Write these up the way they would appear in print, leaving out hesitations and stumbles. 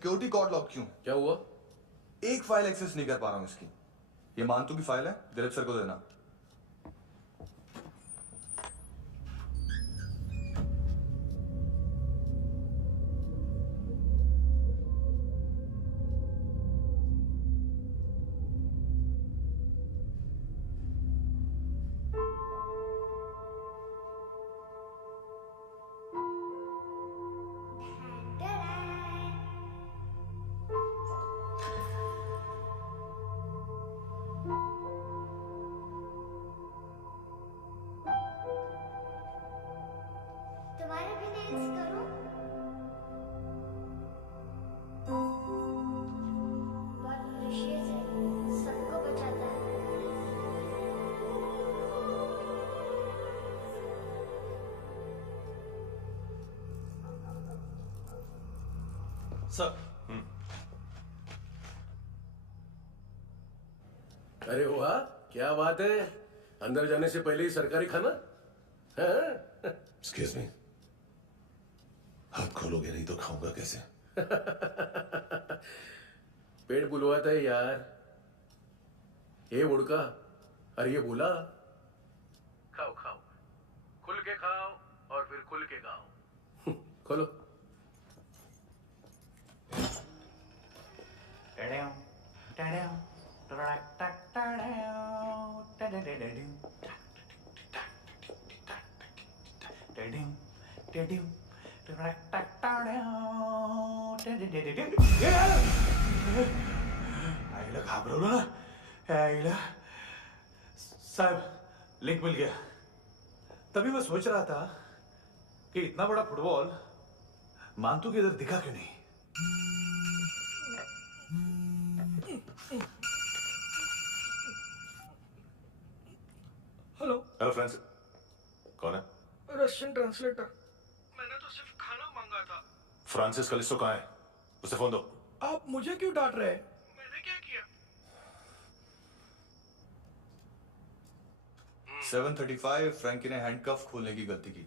Security cord lock क्यों? क्या हुआ? एक फाइल एक्सेस नहीं कर पा रहा हूं इसकी। ये मानतू की फाइल है, दिलीप सर को देना। तुम्हारे भी नेल्स करूं? बहुत प्रीशियस है, सबको बचाता है। सर। अरे वाह, क्या बात है। अंदर जाने से पहले ही सरकारी खाना। एक्सक्यूज मी, हाथ खोलोगे नहीं तो खाऊंगा कैसे? पेट बुलवाता है यार। ये मुड़का, अरे ये बोला। खाओ खाओ, खुल के खाओ और फिर खुल के खाओ। खोलो। आईला घाबरवलं ना, आईला। साहब लिंक मिल गया। तभी मैं सोच रहा था कि इतना बड़ा फुटबॉल मानतू के इधर दिखा क्यों नहीं। हेलो हेलो फ्रेंड्स, कौन है? Russian translator. मैंने तो सिर्फ खाना मांगा था। फ्रांसिस कलिस्टो कहाँ है? उसे फोन दो। आप मुझे क्यों डांट रहे हैं? मैंने क्या किया? 7:35 फ्रैंकी ने हैंडकफ खोलने की गलती की।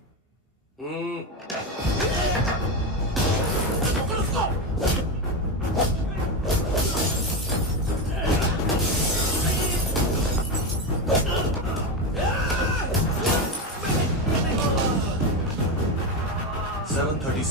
Seven 15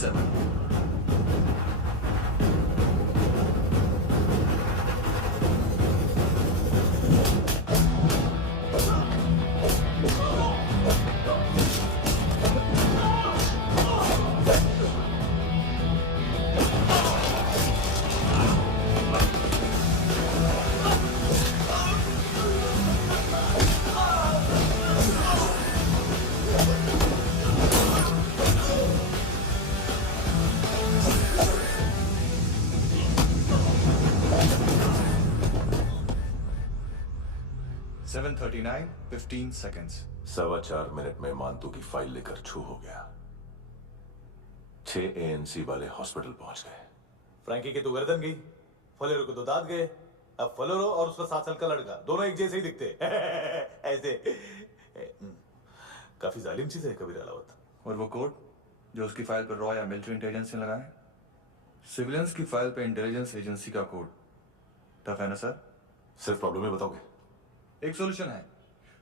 seconds। 4.25 मिनट में मानतू की फाइल लेकर छू हो गया। 6 ANC वाले हॉस्पिटल पहुंच गए। फ्रैंकी की तो गर्दन गई, फलेरो को तो दांत गए। अब फलेरो और उसका 7 साल का लड़का दोनों एक जैसे ही दिखते। ऐसे काफी जालिम चीज है कबीर अलावत। और वो कोड जो उसकी फाइल पर रॉ या मिलिट्री इंटेलिजेंस ने लगाए, सिविलियंस की फाइल पे इंटेलिजेंस एजेंसी का कोड। टफ है ना सर? सिर्फ प्रॉब्लम ही बताओगे? एक सॉल्यूशन है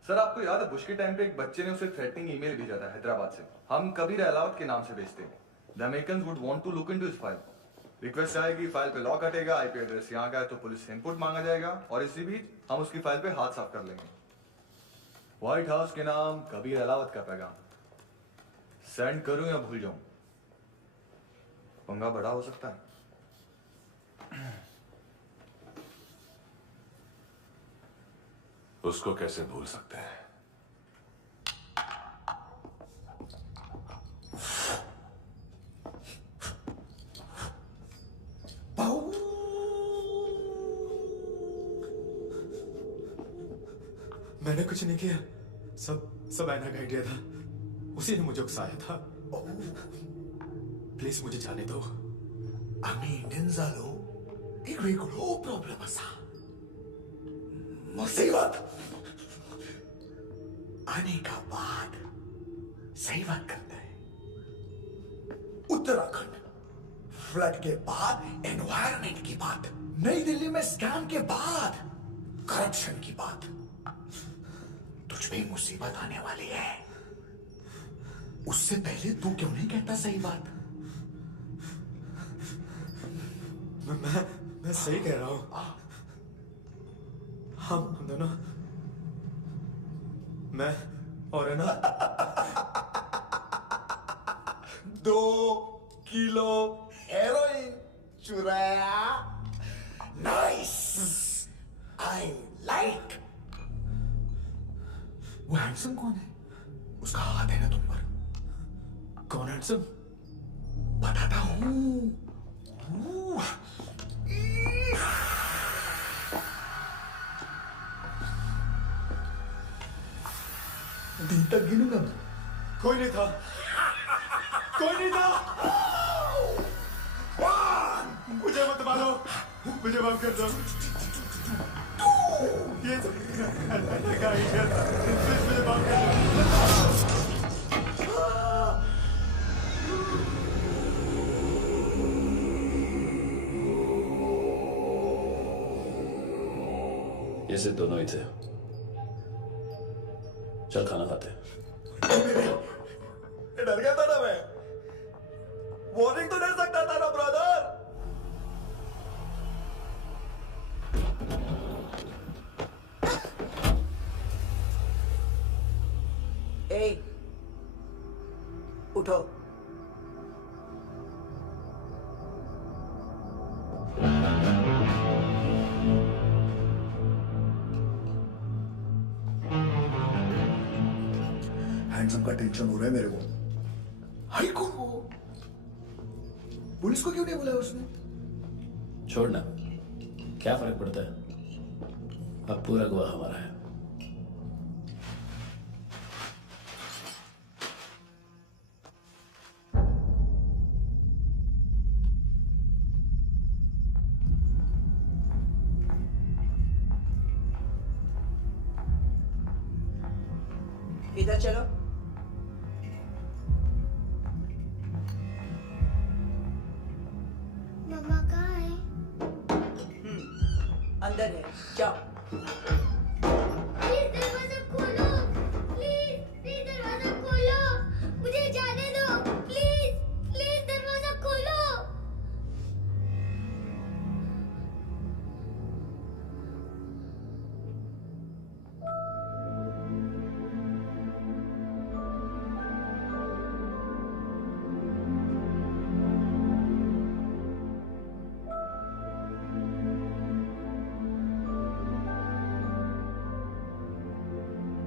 सर। आपको याद है बुश के टाइम पे एक बच्चे ने उसे थ्रेटनिंग ईमेल भेजा था हैदराबाद से। हम कबीर अलावत के नाम से भेजते हैं। The Americans would want to look into his file. Request आएगी, फाइल पे लॉक हटेगा, आईपी एड्रेस यहाँ का है तो पुलिस से इनपुट मांगा जाएगा और इसी बीच हम उसकी फाइल पे हाथ साफ कर लेंगे। व्हाइट हाउस के नाम कबीर अलावत का पैगाम। सेंड करूं या भूल जाऊं, पंगा बड़ा हो सकता है। उसको कैसे भूल सकते हैं? मैंने कुछ नहीं किया, सब ऐना का आइडिया था। उसी ने मुझे उकसाया था। प्लीज मुझे जाने दो। आम्ही इंडियन झालो एक वेगळो प्रॉब्लेम असा। मुसीबत आने का बाद सही बात करता है। उत्तराखंड फ्लड के बाद एनवायरनमेंट की बात, नई दिल्ली में स्कैम के बाद करप्शन की बात। तुझ पे मुसीबत आने वाली है, उससे पहले तू क्यों नहीं कहता सही बात? मैं सही कह रहा हूं। हम दोनों, मैं और है ना 2 किलो हेरोइन चुराया। Nice, I like. वो हैंडसम कौन है? उसका हाथ है ना तुम पर? कौन हैंडसम? बताता हूं। दिन तक गिनूंगा मैं। कोई नहीं था, कोई नहीं था। मुझे मत मारो, मुझे माफ कर दो। ये क्या है? मुझे माफ कर दो। ये से दोनों ही थे। चल खाना खाते। डर गया था ना मैं। वार्निंग तो दे सकता था ना ब्रदर। ए, उठो। हैंडसम का टेंशन हो रहा है मेरे को। हाई कौन वो? पुलिस को क्यों नहीं बुलाया उसने? छोड़ना, क्या फर्क पड़ता है? अब पूरा गोवा हमारा है। इधर चलो। मम्मा कहाँ है? अंदर है, जाओ। प्लीज दरवाजा खोलो। प्लीज प्लीज दरवाजा खोलो। मुझे जाने दो। प्लीज प्लीज दरवाजा खोलो।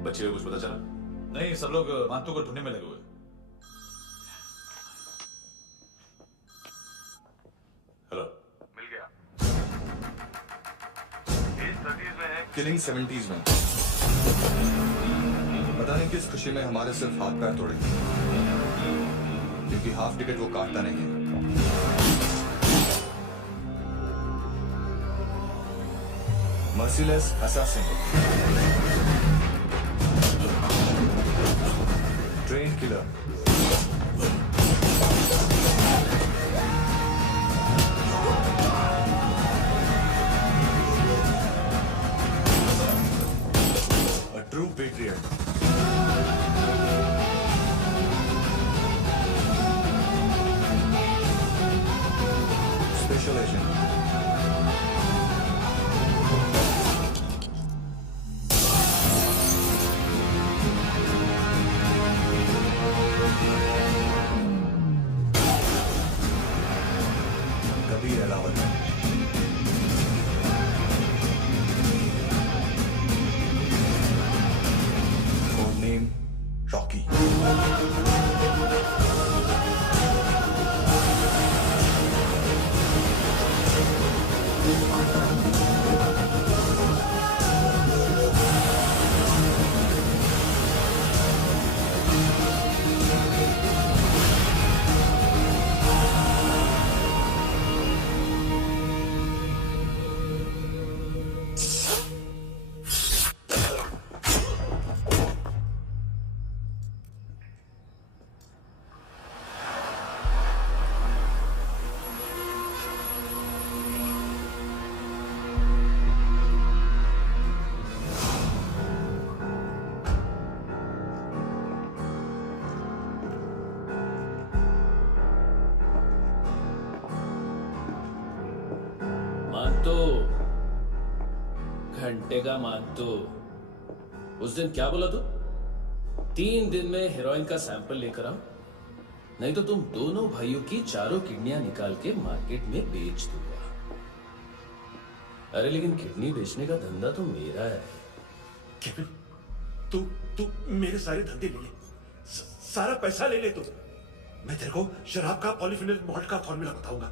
बच्चे को कुछ पता चला? नहीं, सब लोग मानतू को ढूंढने में लगे हुए। हेलो, मिल गया। एज 30s में है, किलिंग 70s में। पता नहीं किस खुशी में हमारे सिर्फ हाथ पैर तोड़े, क्योंकि हाफ टिकट वो काटता नहीं है। Merciless assassin, trained killer, a true patriot. Special agent. Kabir Ahlawat, code name Rocky. तो घंटे का मान तो उस दिन क्या बोला तू? 3 दिन में हेरोइन का सैंपल लेकर आओ, नहीं तो तुम दोनों भाइयों की चारों किडनियां निकाल के मार्केट में बेच दूंगा। अरे लेकिन किडनी बेचने का धंधा तो मेरा है। केविन, तू मेरे सारे धंधे ले ले, सारा पैसा ले ले तू। मैं तेरे को शराब का पॉलीफिनल मॉल्ट का फॉर्मूला बताऊंगा,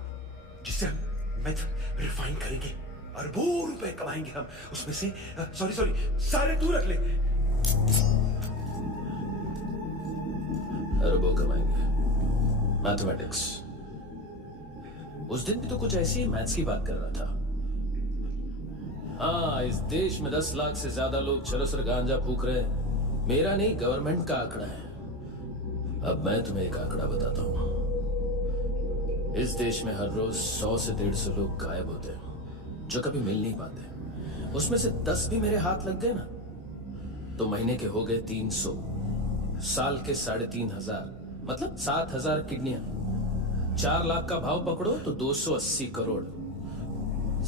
जिससे हम मेथ रिफाइन करेंगे, अरबों रुपए कमाएंगे हम उसमें से। सॉरी सारे तू रख ले। अरबों कमाएंगे, मैथमेटिक्स। उस दिन भी तो कुछ ऐसी मैथ्स की बात कर रहा था। हाँ, इस देश में 10 लाख से ज्यादा लोग चरस और गांजा फूक रहे हैं। मेरा नहीं, गवर्नमेंट का आंकड़ा है। अब मैं तुम्हें एक आंकड़ा बताता हूं। इस देश में हर रोज 100 से 150 लोग गायब होते हैं, जो कभी मिल नहीं पाते। उसमें से 10 भी मेरे हाथ लग गए ना, तो महीने के हो गए 300, साल के 3500, मतलब 7000 किडनियां। 4 लाख का भाव पकड़ो तो 280 crore.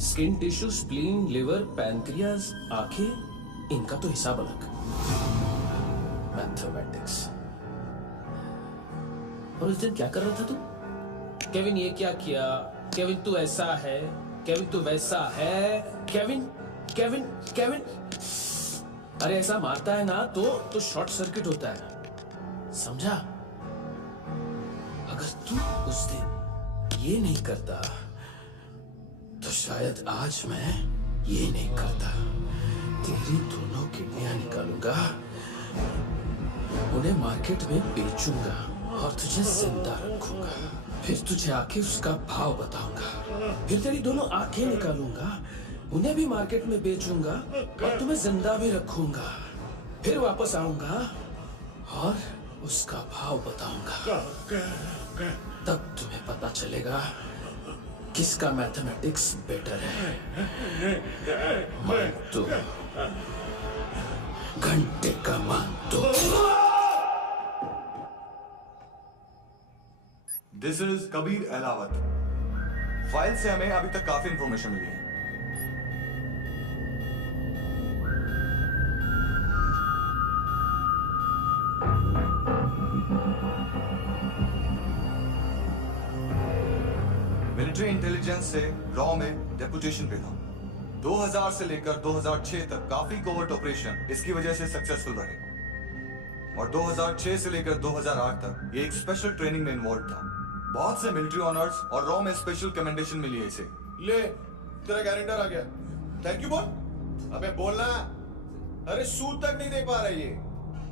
Skin tissue, spleen, liver, pancreas, आंखें, इनका तो हिसाब अलग। मैथमेटिक्स। और उस दिन क्या कर रहा था तू? केविन ये क्या किया, केविन तू ऐसा है, केविन तू वैसा है, केविन केविन केविन। अरे ऐसा मारता है ना तो शॉर्ट सर्किट होता है, समझा? अगर तू उस दिन ये नहीं करता तो शायद आज मैं ये नहीं करता। तेरी दोनों किडनियां निकालूंगा, उन्हें मार्केट में बेचूंगा और तुझे जिंदा रखूंगा। फिर तुझे आके उसका भाव बताऊंगा। फिर तेरी दोनों आंखें निकालूंगा, उन्हें भी मार्केट में बेचूंगा और तुम्हें जिंदा भी रखूंगा। फिर वापस आऊंगा और उसका भाव बताऊंगा। तब तुम्हें पता चलेगा किसका मैथमेटिक्स बेटर है। मान तो, घंटे का मान तो। This is Kabir Ahlawat. File से हमें अभी तक काफी इंफॉर्मेशन मिली है। मिलिट्री इंटेलिजेंस से रॉ में डेपुटेशन पे था। 2000 से लेकर 2006 तक काफी कोवर्ट ऑपरेशन इसकी वजह से सक्सेसफुल रहे, और 2006 से लेकर 2008 तक ये एक स्पेशल ट्रेनिंग में इन्वॉल्व था। बहुत से मिलिट्री ऑनर्स और रॉ में स्पेशल कमेंडेशन मिली है इसे। ले, तेरा गारंटर आ गया। थैंक यू बोल। अबे बोलना। अरे सूद तक नहीं दे पा रहा ये।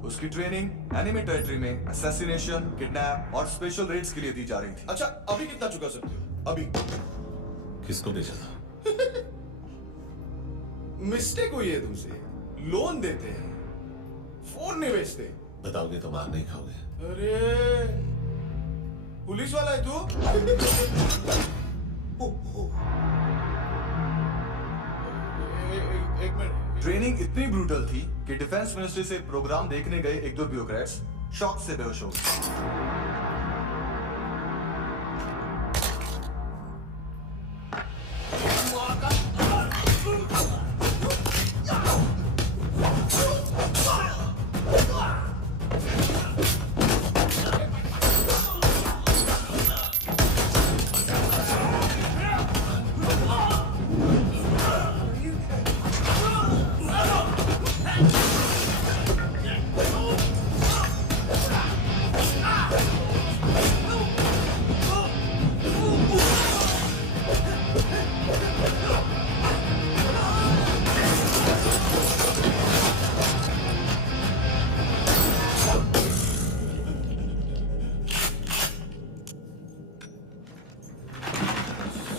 उसकी ट्रेनिंग एनिमी टेरिटरी में असैसिनेशन, किडनैप और स्पेशल रेड्स के लिए दी जा रही थी। अच्छा, अभी कितना चुका सकते हो? अभी किसको भेजा था? मिस्टेक हुई है तुमसे। लोन देते हैं, फोन नहीं बेचते। बताओगे तो मार नहीं खाओगे। अरे पुलिस वाला है तू? एक मिनट। ट्रेनिंग इतनी ब्रूटल थी कि डिफेंस मिनिस्ट्री से प्रोग्राम देखने गए 1-2 ब्यूरोक्रेट्स शॉक से बेहोश हो गए।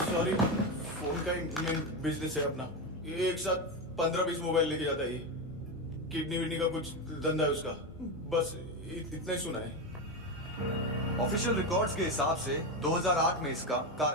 सॉरी, फोन का बिजनेस है अपना। एक साथ 15-20 मोबाइल लेके जाता है ये। किडनी विडनी का कुछ धंधा है उसका। बस इतना ही सुना है। ऑफिशियल रिकॉर्ड्स के हिसाब से 2008 में इसका